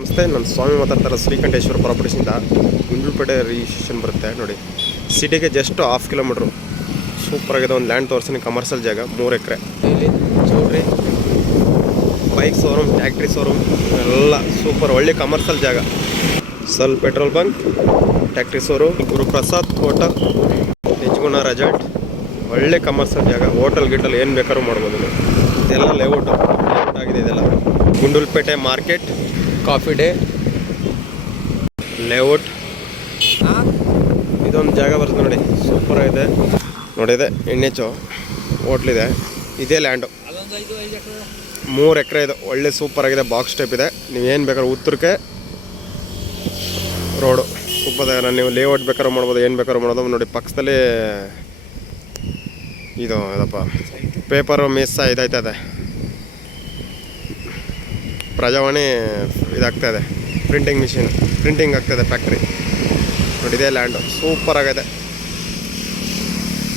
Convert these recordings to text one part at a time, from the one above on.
ನಮಸ್ತೆ, ನಾನು ಸ್ವಾಮಿ ಮಾತಾಡ್ತಾರೆ ಶ್ರೀಕಂಠೇಶ್ವರ ಪ್ರಾಪರ್ಟೀಸಿಂದ. ಗುಂಡ್ಲುಪೇಟೆ ರಿಜಿಸ್ಟ್ರೇಷನ್ ಬರುತ್ತೆ ನೋಡಿ. ಸಿಟಿಗೆ ಜಸ್ಟ್ 1/2 ಕಿಲೋಮೀಟ್ರು. ಸೂಪರಾಗಿದೆ. ಒಂದು ಲ್ಯಾಂಡ್ ತೋರಿಸ್ತೀನಿ, ಕಮರ್ಷಿಯಲ್ ಜಾಗ, 3 ಎಕರೆ. ಇಲ್ಲಿ ನೋಡ್ರಿ, ಬೈಕ್ ಶೋರೂಮ್, ಟ್ಯಾಕ್ಟ್ರಿ ಶೋರೂಮ್ ಎಲ್ಲ ಸೂಪರ್. ಒಳ್ಳೆ ಕಮರ್ಷಿಯಲ್ ಜಾಗ. ಪೆಟ್ರೋಲ್ ಬಂಕ್, ಟ್ಯಾಕ್ಟ್ರಿ ಶೋರೂಮ್, ಗುರುಪ್ರಸಾದ್ ಹೋಟೆಲ್, ಯಜಗುಣ ರೆಸಾರ್ಟ್, ಒಳ್ಳೆ ಕಮರ್ಷಿಯಲ್ ಜಾಗ. ಹೋಟೆಲ್ ಗಿಟಲ್ ಏನು ಬೇಕಾದ್ರೂ ಮಾಡ್ಬೋದು ನೀವು. ಇದೆಲ್ಲ ಲೇಔಟ್ ಆಗಿದೆ. ಇದೆಲ್ಲ Gundlupet market, coffee day layout. ಇದೊಂದು ಜಾಗ ಬರುತ್ತೆ ನೋಡಿ, ಸೂಪರಾಗಿದೆ. ನೋಡಿದೆ NH ಹೋಟ್ಲಿದೆ. ಇದೇ ಲ್ಯಾಂಡು, 3 ಎಕರೆ ಇದೆ. ಒಳ್ಳೆ ಸೂಪರಾಗಿದೆ. ಬಾಕ್ಸ್ ಟೈಪ್ ಇದೆ. ನೀವೇನು ಬೇಕಾದ್ರೂ ಉತ್ತರಕ್ಕೆ ರೋಡು ಉಪ್ಪದಾಗ ನೀವು ಲೇಔಟ್ ಬೇಕಾದ್ರೂ ಮಾಡ್ಬೋದು, ಏನು ಬೇಕಾದ್ರೂ ಮಾಡ್ಬೋದು. ನೋಡಿ ಪಕ್ಕದಲ್ಲಿ ಇದು ಅದಪ್ಪ ಪೇಪರು ಮಿಸ್ ಇದಾಯ್ತದೆ. ಪ್ರಜಾವಾಣಿ ಇದಾಗ್ತಾಯಿದೆ, ಪ್ರಿಂಟಿಂಗ್ ಮಿಷಿನ್ ಪ್ರಿಂಟಿಂಗ್ ಆಗ್ತಾಯಿದೆ, ಫ್ಯಾಕ್ಟ್ರಿ. ನೋಡಿ ಇದೇ ಲ್ಯಾಂಡು ಸೂಪರಾಗಿದೆ.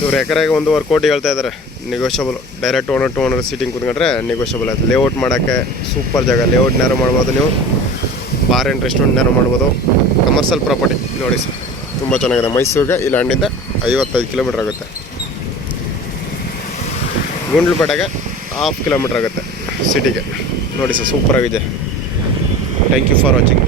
ಇವ್ರು ಎಕರೆಗೆ 1.5 ಕೋಟಿ ಹೇಳ್ತಾ ಇದ್ದಾರೆ. Negotiable. Direct owner to owner sitting ಕೂತ್ಕೊಂಡ್ರೆ ನೆಗೋಷಿಯಬಲ್ ಆಯ್ತು. ಲೇಔಟ್ ಮಾಡೋಕ್ಕೆ ಸೂಪರ್ ಜಾಗ. ಲೇಔಟ್ನಾರು ಮಾಡ್ಬೋದು ನೀವು, ಬಾರ್ ಆ್ಯಂಡ್ ರೆಸ್ಟೋರೆಂಟ್ನಾರು ಮಾಡ್ಬೋದು. ಕಮರ್ಷಿಯಲ್ ಪ್ರಾಪರ್ಟಿ ನೋಡಿ ಸರ್, ತುಂಬ ಚೆನ್ನಾಗಿದೆ. ಮೈಸೂರಿಗೆ ಈ ಲ್ಯಾಂಡಿಂದ 55 ಕಿಲೋಮೀಟ್ರ್ ಆಗುತ್ತೆ. ಗುಂಡ್ಲುಪೇಟೆಗೆ 1/2 ಕಿಲೋಮೀಟ್ರ್ ಆಗುತ್ತೆ ಸಿಟಿಗೆ. ನೋಡಿ ಸರ್, ಸೂಪರಾಗಿದೆ. Thank you for watching.